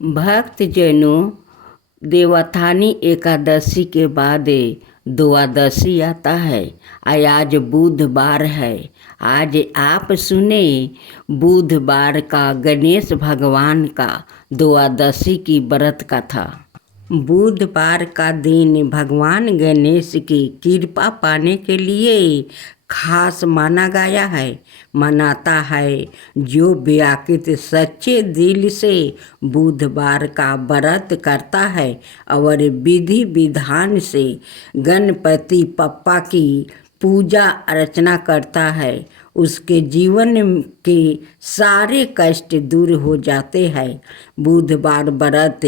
भक्तजनों, देवोत्थानी एकादशी के बाद द्वादशी आता है। आज बुधवार है। आज आप सुने बुधवार का गणेश भगवान का द्वादशी की व्रत कथा। बुधवार का दिन भगवान गणेश की कृपा पाने के लिए खास माना गया है। मनाता है जो व्याकृत सच्चे दिल से बुधवार का व्रत करता है और विधि विधान से गणपति पप्पा की पूजा अर्चना करता है, उसके जीवन के सारे कष्ट दूर हो जाते हैं। बुधवार व्रत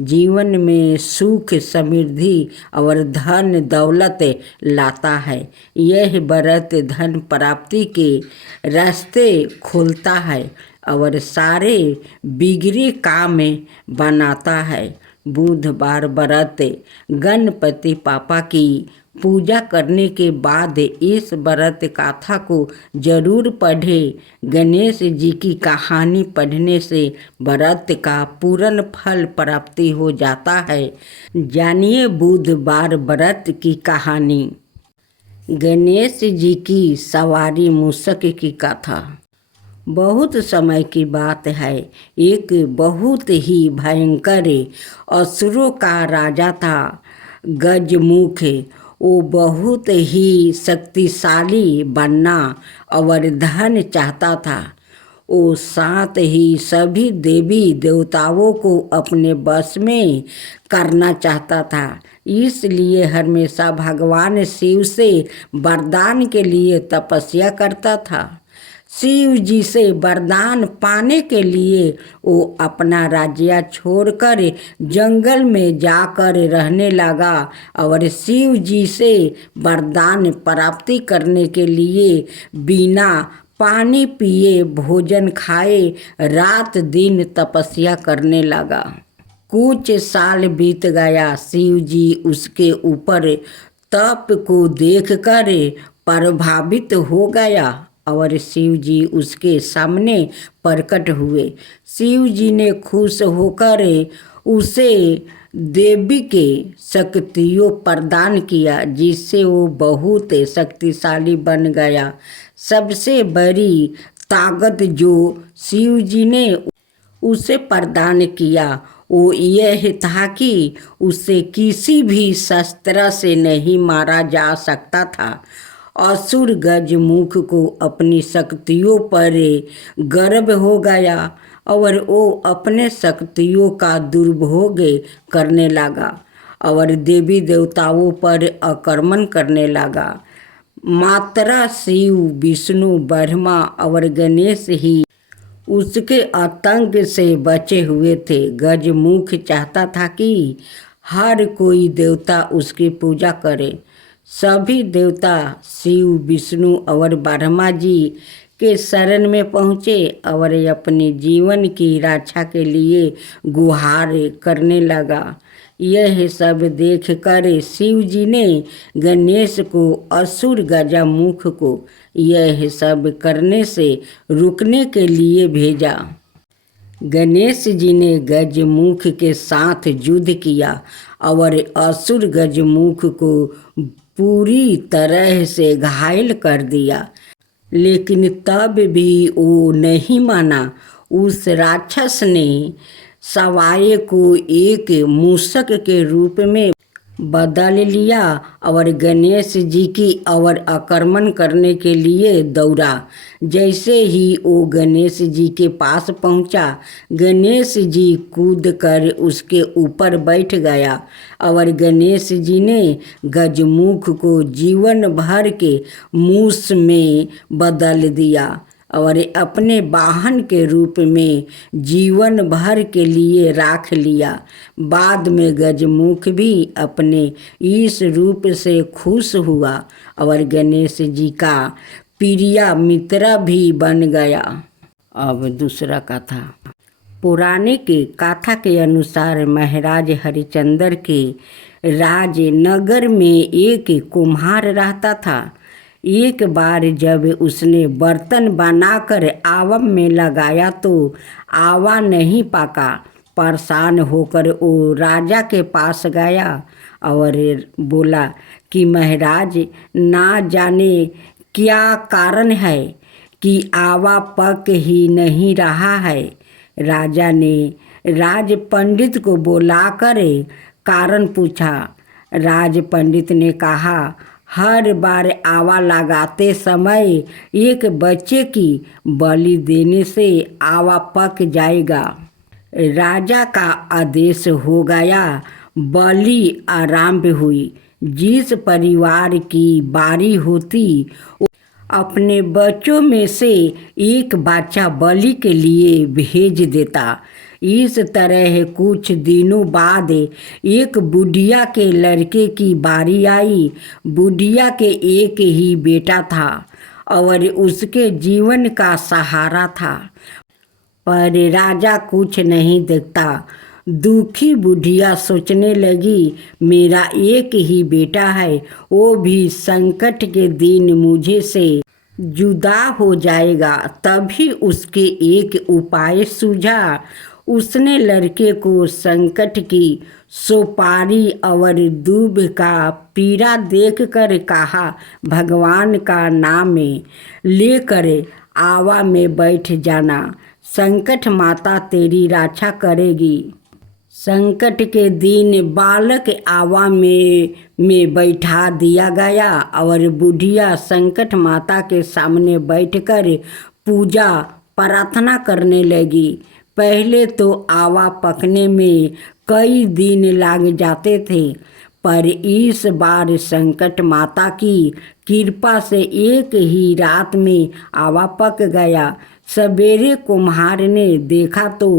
जीवन में सुख समृद्धि और धन दौलत लाता है। यह व्रत धन प्राप्ति के रास्ते खोलता है और सारे बिगड़े काम बनाता है। बुधवार व्रत गणपति पापा की पूजा करने के बाद इस व्रत गाथा को जरूर पढ़ें। गणेश जी की कहानी पढ़ने से व्रत का पूर्ण फल प्राप्ति हो जाता है। जानिए बुधवार व्रत की कहानी। गणेश जी की सवारी मूषक की कथा। बहुत समय की बात है। एक बहुत ही भयंकर असुरों का राजा था गजमुख। वो बहुत ही शक्तिशाली बनना और धन चाहता था। वो साथ ही सभी देवी देवताओं को अपने वश में करना चाहता था। इसलिए हमेशा भगवान शिव से वरदान के लिए तपस्या करता था। शिव जी से वरदान पाने के लिए वो अपना राज्य छोड़कर जंगल में जाकर रहने लगा और शिव जी से वरदान प्राप्ति करने के लिए बिना पानी पिए भोजन खाए रात दिन तपस्या करने लगा। कुछ साल बीत गया। शिव जी उसके ऊपर तप को देखकर प्रभावित हो गया और शिव जी उसके सामने प्रकट हुए। शिव जी ने खुश होकर उसे देवी के शक्तियों प्रदान किया, जिससे वो बहुत शक्तिशाली बन गया। सबसे बड़ी ताकत जो शिव जी ने उसे प्रदान किया वो यह था कि उसे किसी भी शस्त्र से नहीं मारा जा सकता था। असुर गजमुख को अपनी शक्तियों पर गर्व हो गया और वो अपने शक्तियों का दुर्भोग करने लगा और देवी देवताओं पर आक्रमण करने लगा। मात्र शिव, विष्णु, ब्रह्मा और गणेश ही उसके आतंक से बचे हुए थे। गजमुख चाहता था कि हर कोई देवता उसकी पूजा करे। सभी देवता शिव, विष्णु और ब्रह्मा जी के शरण में पहुँचे और अपने जीवन की रक्षा के लिए गुहार करने लगा। यह सब देखकर शिव जी ने गणेश को असुर गजमुख को यह सब करने से रुकने के लिए भेजा। गणेश जी ने गजमुख के साथ युद्ध किया और असुर गजमुख को पूरी तरह से घायल कर दिया, लेकिन तब भी वो नहीं माना। उस राक्षस ने सवाए को एक मूषक के रूप में बदल लिया और गणेश जी की ओर आक्रमण करने के लिए दौड़ा। जैसे ही वो गणेश जी के पास पहुंचा, गणेश जी कूद कर उसके ऊपर बैठ गया और गणेश जी ने गजमुख को जीवन भर के मूस में बदल दिया और अपने वाहन के रूप में जीवन भर के लिए राख लिया। बाद में गजमुख भी अपने इस रूप से खुश हुआ और गणेश जी का प्रिय मित्र भी बन गया। अब दूसरा कथा। पौराणिक कथा के अनुसार महाराज हरिश्चंद्र के राजनगर में एक कुम्हार रहता था। एक बार जब उसने बर्तन बनाकर आवा में लगाया तो आवा नहीं पका। परेशान होकर वो राजा के पास गया और बोला कि महाराज, ना जाने क्या कारण है कि आवा पक ही नहीं रहा है। राजा ने राज पंडित को बुलाकर कारण पूछा। राज पंडित ने कहा, हर बार आवा लगाते समय एक बच्चे की बलि देने से आवा पक जाएगा। राजा का आदेश हो गया। बलि आरंभ हुई। जिस परिवार की बारी होती अपने बच्चों में से एक बच्चा बलि के लिए भेज देता। इस तरह कुछ दिनों बाद एक बुढ़िया के लड़के की बारी आई। बुढ़िया के एक ही बेटा था और उसके जीवन का सहारा था, पर राजा कुछ नहीं देखता। दुखी बुढ़िया सोचने लगी, मेरा एक ही बेटा है, वो भी संकट के दिन मुझे से जुदा हो जाएगा। तभी उसके एक उपाय सूझा। उसने लड़के को संकट की सुपारी और दूब का पीड़ा देखकर कहा, भगवान का नाम लेकर आवा में बैठ जाना, संकट माता तेरी रक्षा करेगी। संकट के दिन बालक आवा में बैठा दिया गया और बुढ़िया संकट माता के सामने बैठकर पूजा प्रार्थना करने लगी। पहले तो आवा पकने में कई दिन लग जाते थे, पर इस बार संकट माता की कृपा से एक ही रात में आवा पक गया। सवेरे कुम्हार ने देखा तो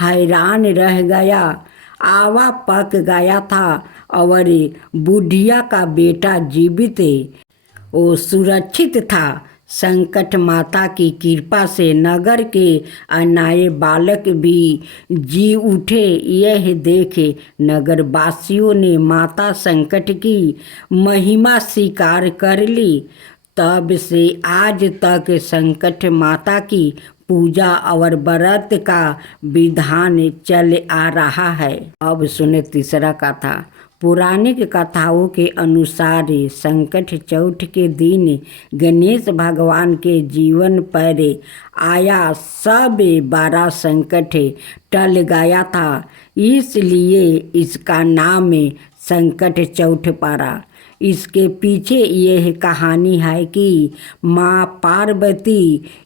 हैरान रह गया। आवा पक गया था और बुढ़िया का बेटा जीवित वो सुरक्षित था। संकट माता की कृपा से नगर के अनाए बालक भी जी उठे। यह देखे नगर वासियों ने माता संकट की महिमा स्वीकार कर ली। तब से आज तक संकट माता की पूजा और व्रत का विधान चल आ रहा है। अब सुने तीसरा कथा। पौराणिक कथाओं के अनुसार संकट चौथ के दिन गणेश भगवान के जीवन पर आया सब बड़ा संकट टल गया था, इसलिए इसका नाम संकट चौथ पड़ा। इसके पीछे यह कहानी है कि माँ पार्वती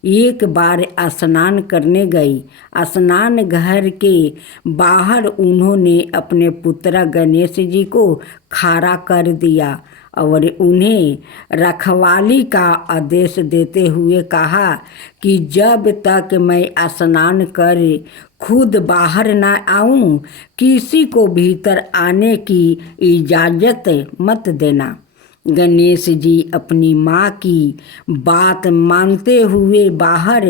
एक बार स्नान करने गई। स्नान घर के बाहर उन्होंने अपने पुत्र गणेश जी को खड़ा कर दिया और उन्हें रखवाली का आदेश देते हुए कहा कि जब तक मैं स्नान कर खुद बाहर न आऊं, किसी को भीतर आने की इजाज़त मत देना। गणेश जी अपनी माँ की बात मानते हुए बाहर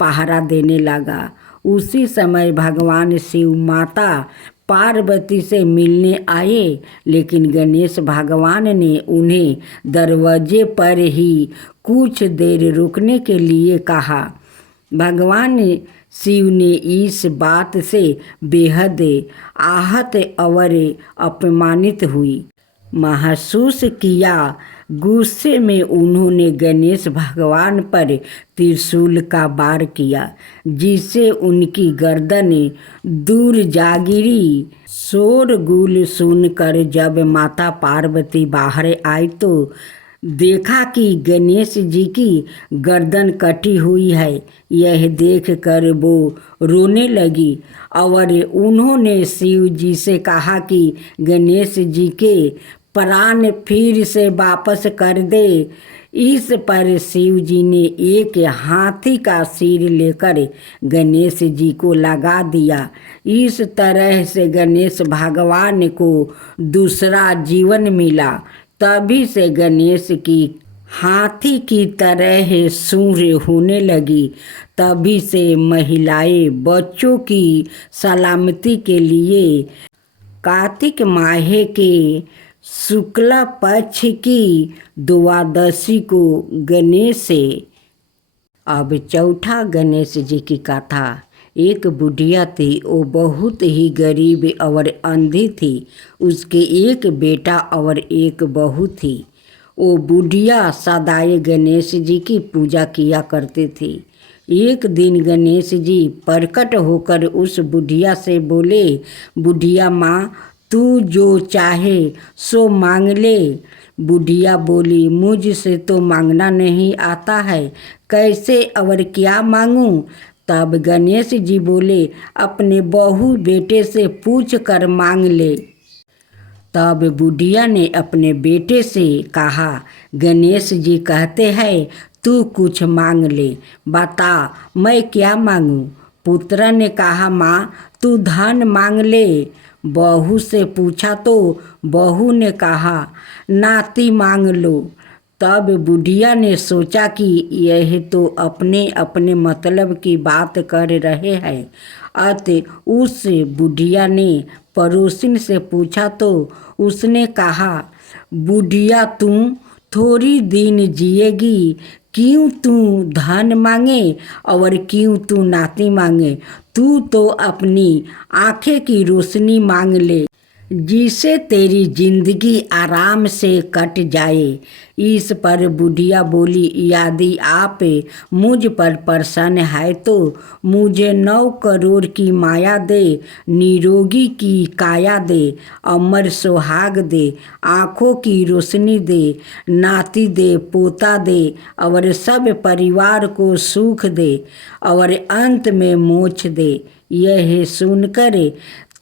पहरा देने लगा। उसी समय भगवान शिव माता पार्वती से मिलने आए, लेकिन गणेश भगवान ने उन्हें दरवाजे पर ही कुछ देर रुकने के लिए कहा। भगवान शिव ने इस बात से बेहद आहत और अपमानित हुई महसूस किया। गुस्से में उन्होंने गणेश भगवान पर त्रिशूल का वार किया, जिससे उनकी गर्दन दूर जा गिरी। शोरगुल सुनकर जब माता पार्वती बाहर आई तो देखा कि गणेश जी की गर्दन कटी हुई है। यह देखकर वो रोने लगी और उन्होंने शिव जी से कहा कि गणेश जी के प्राण फिर से वापस कर दे। इस पर शिव जी ने एक हाथी का सिर लेकर गणेश जी को लगा दिया। इस तरह से गणेश भगवान को दूसरा जीवन मिला। तभी से गणेश की हाथी की तरह सूंड होने लगी। तभी से महिलाएं बच्चों की सलामती के लिए कार्तिक माह के शुक्ल पक्ष की द्वादशी को गणेश। अब चौथा गणेश जी की कथा। एक बुढ़िया थी, वो बहुत ही गरीब और अंधी थी। उसके एक बेटा और एक बहू थी। वो बुढ़िया सदाए गणेश जी की पूजा किया करती थी। एक दिन गणेश जी प्रकट होकर उस बुढ़िया से बोले, बुढ़िया माँ, तू जो चाहे सो मांग ले। बुढ़िया बोली, मुझसे तो मांगना नहीं आता है, कैसे और क्या मांगूं? तब गणेश जी बोले, अपने बहू बेटे से पूछ कर मांग ले। तब बुढ़िया ने अपने बेटे से कहा, गणेश जी कहते हैं तू कुछ मांग ले, बता मैं क्या मांगूं? पुत्र ने कहा, माँ तू धन मांग ले। बहू से पूछा तो बहू ने कहा, नाती मांग लो। तब बुढ़िया ने सोचा कि यह तो अपने अपने मतलब की बात कर रहे हैं। अतः उस बुढ़िया ने पड़ोसिन से पूछा तो उसने कहा, बुढ़िया तू थोड़ी दिन जिएगी, क्यों तू धन मांगे और क्यों तू नाती मांगे? तू तो अपनी आंखें की रोशनी मांग ले, जिससे तेरी जिंदगी आराम से कट जाए। इस पर बुढ़िया बोली, यदि आप मुझ पर प्रसन्न है तो मुझे 9 करोड़ की माया दे, निरोगी की काया दे, अमर सुहाग दे, आँखों की रोशनी दे, नाती दे, पोता दे और सब परिवार को सुख दे और अंत में मोक्ष दे। यह सुनकर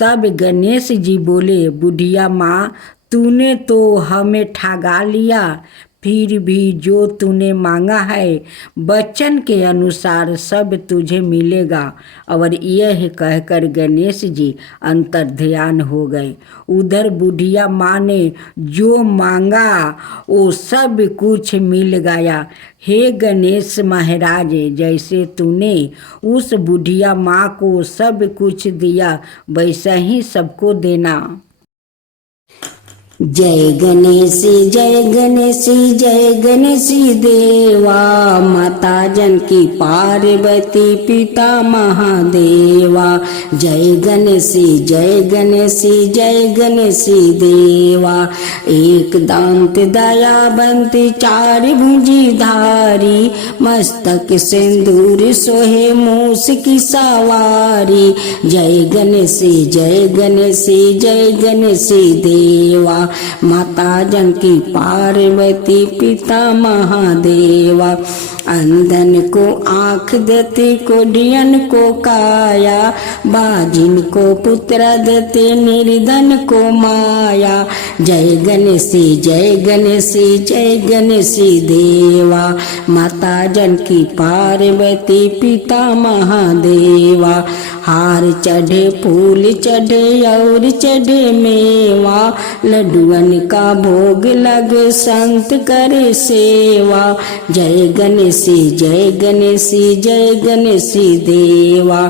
तब गणेश जी बोले, बुढ़िया माँ, तूने तो हमें ठगा लिया, फिर भी जो तूने मांगा है वचन के अनुसार सब तुझे मिलेगा। और यह कहकर गणेश जी अंतर्ध्यान हो गए। उधर बुढ़िया माँ ने जो मांगा वो सब कुछ मिल गया। हे गणेश महाराज, जैसे तूने उस बुढ़िया माँ को सब कुछ दिया वैसा ही सबको देना। जय गणेश जय गणेश जय गणेश देवा, माता जानकी पार्वती पिता महादेवा। जय गणेश जय गणेश जय गणेश देवा, एक दांत दयावंत चार भुजी धारी, मस्तक सिंदूर सोहे मूस की सवारी। जय गणेश जय गणेश जय गणेश देवा, माता जानकी पार्वती पिता महादेवा। अंधन को आँख देते, कोढ़ियन को काया, बाजिन को पुत्र देते, निर्धन को माया। जय गणेश जय गणेश जय गणेश देवा, माता जानकी पार्वती पिता महादेवा। हार चढ़े फूल चढ़े और चढ़े मेवा, लड्डुअन का भोग लगे संत करे सेवा। जय गणेश जय गणेश जय गणेश देवा,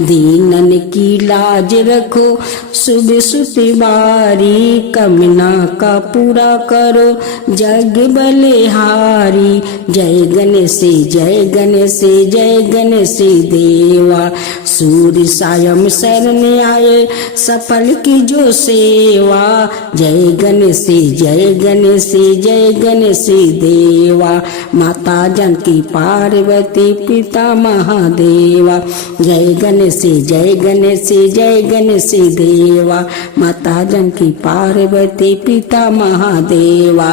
दीनन की लाज रखो सुबह सुतिवारी, कमना का पूरा करो जग बलिहारी। जय गणेश जय गणेश जय गणेश देवा, सूर्य सायं शरण आए सफल की जो सेवा। जय गणेश जय गणेश जय गणेश देवा, माता जानकी पार्वती पिता महादेवा। जय गणेश जय गणेश जय गणेश देवा, माता जानकी पार्वती पिता महादेवा।